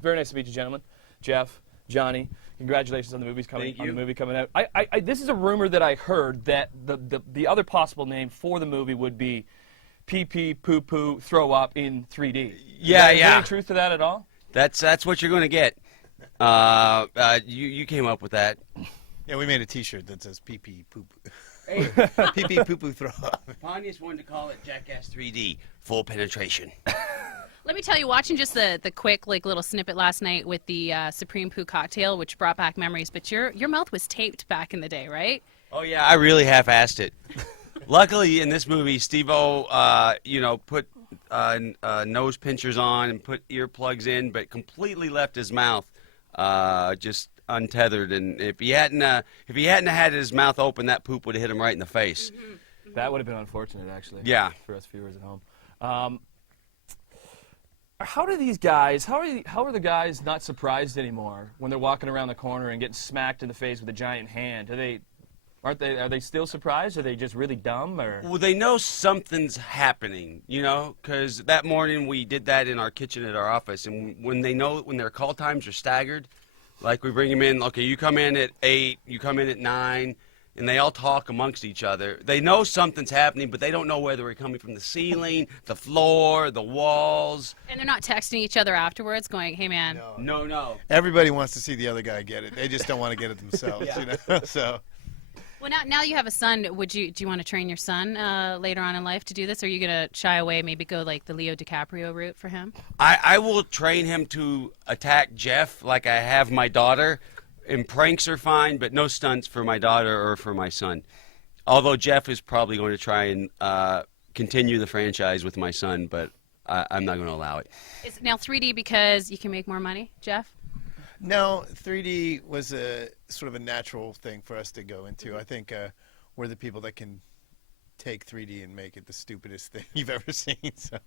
Very nice to meet you, gentlemen. Jeff, Johnny, congratulations on the movies coming. Thank you. On the movie coming out. This is a rumor that I heard that the other possible name for the movie would be pee pee poo poo throw up in 3D. Yeah, Is there any truth to that at all? That's what you're going to get. You came up with that. Yeah, we made a T-shirt that says pee pee poo poo. Hey, Pee pee poo poo throw up. Pontius wanted to call it Jackass 3D, full penetration. Let me tell you, watching just the quick little snippet last night with the Supreme Poo Cocktail, which brought back memories, but your mouth was taped back in the day, right? Oh yeah, I really half-assed it. Luckily, in this movie, Steve-O, put nose pinchers on and put earplugs in, but completely left his mouth just untethered. And if he hadn't had his mouth open, that poop would have hit him right in the face. Mm-hmm. That would have been unfortunate, actually. Yeah. For us viewers at home. How are the guys not surprised anymore when they're walking around the corner and getting smacked in the face with a giant hand? Are they still surprised? Are they just really dumb? Or? Well, they know something's happening, because that morning we did that in our kitchen at our office, and when their call times are staggered, like we bring them in, okay, you come in at 8, you come in at 9, and they all talk amongst each other. They know something's happening, but they don't know whether we're coming from the ceiling, the floor, the walls. And they're not texting each other afterwards going, hey, man. No. Everybody wants to see the other guy get it. They just don't want to get it themselves, So. Well, now you have a son. Do you want to train your son later on in life to do this? Or are you going to shy away, maybe go like the Leo DiCaprio route for him? I will train him to attack Jeff like I have my daughter. And pranks are fine, but no stunts for my daughter or for my son. Although Jeff is probably going to try and continue the franchise with my son, but I'm not going to allow it. Is it now 3D because you can make more money, Jeff? No, 3D was a sort of a natural thing for us to go into. I think we're the people that can take 3D and make it the stupidest thing you've ever seen. So,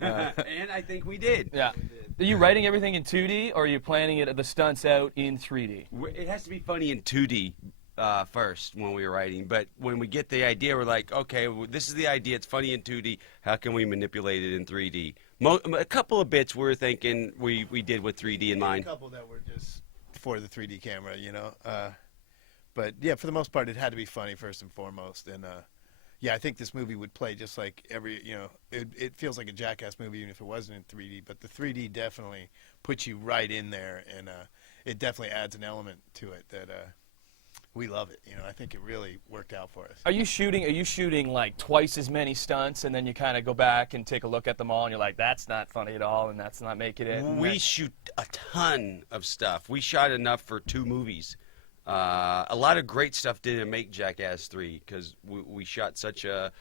and I think we did. Yeah. Are you writing everything in 2D, or are you planning the stunts out in 3D? It has to be funny in 2D first when we were writing, but when we get the idea, we're like, okay, well, this is the idea. It's funny in 2D. How can we manipulate it in 3D? A couple of bits we're thinking we did with 3D in mind. A couple that were just for the 3D camera, But yeah, for the most part, it had to be funny first and foremost. And yeah, I think this movie would play just like it feels like a Jackass movie even if it wasn't in 3D. But the 3D definitely puts you right in there, and it definitely adds an element to it that we love it. I think it really worked out for us. Are you shooting like twice as many stunts, and then you kind of go back and take a look at them all, and you're like, that's not funny at all, and that's not making it? We shoot a ton of stuff. We shot enough for 2 movies. A lot of great stuff didn't make Jackass 3 because we shot such a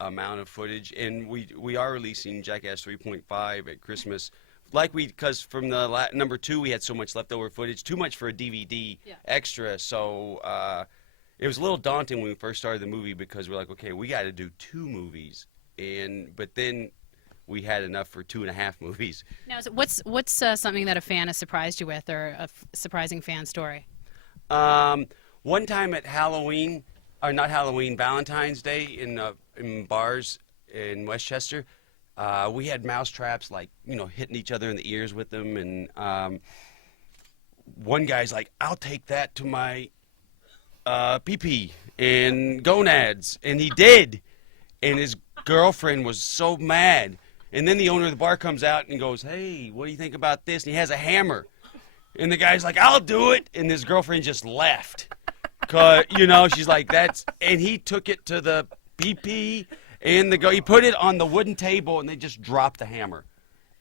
amount of footage, and we are releasing Jackass 3.5 at Christmas. Because from the number 2 we had so much leftover footage, too much for a DVD extra. So it was a little daunting when we first started the movie because we're like, okay, we got to do 2 movies, but then we had enough for 2.5 movies. Now, what's something that a fan has surprised you with, or a surprising fan story? One time at Halloween, or not Halloween, Valentine's Day in bars in Westchester. We had mouse traps, hitting each other in the ears with them, and one guy's like, I'll take that to my pee-pee and gonads, and he did, and his girlfriend was so mad, and then the owner of the bar comes out and goes, hey, what do you think about this? And he has a hammer, and the guy's like, I'll do it, and his girlfriend just left, cause she's like, and he took it to the pee-pee. And he put it on the wooden table, and they just dropped the hammer.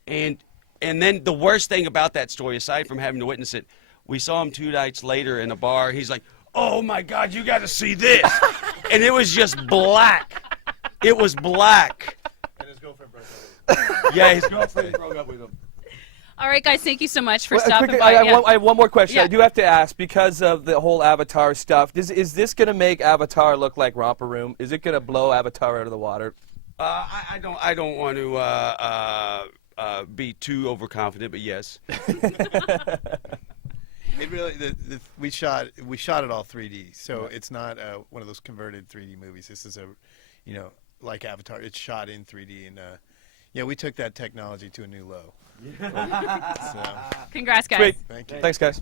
And then the worst thing about that story, aside from having to witness it, we saw him 2 nights later in a bar. He's like, oh, my God, you got to see this. And it was just black. It was black. And his girlfriend broke up with him. Yeah, his girlfriend broke up with him. All right, guys, thank you so much for stopping quickly, by. I have one more question. Yeah. I do have to ask, because of the whole Avatar stuff, is this going to make Avatar look like Romper Room? Is it going to blow Avatar out of the water? I don't want to be too overconfident, but yes. It really we shot it all 3D, so it's not one of those converted 3D movies. This is like Avatar. It's shot in 3D, and we took that technology to a new low. So, Congrats, guys. Sweet. thank you. Thanks, guys.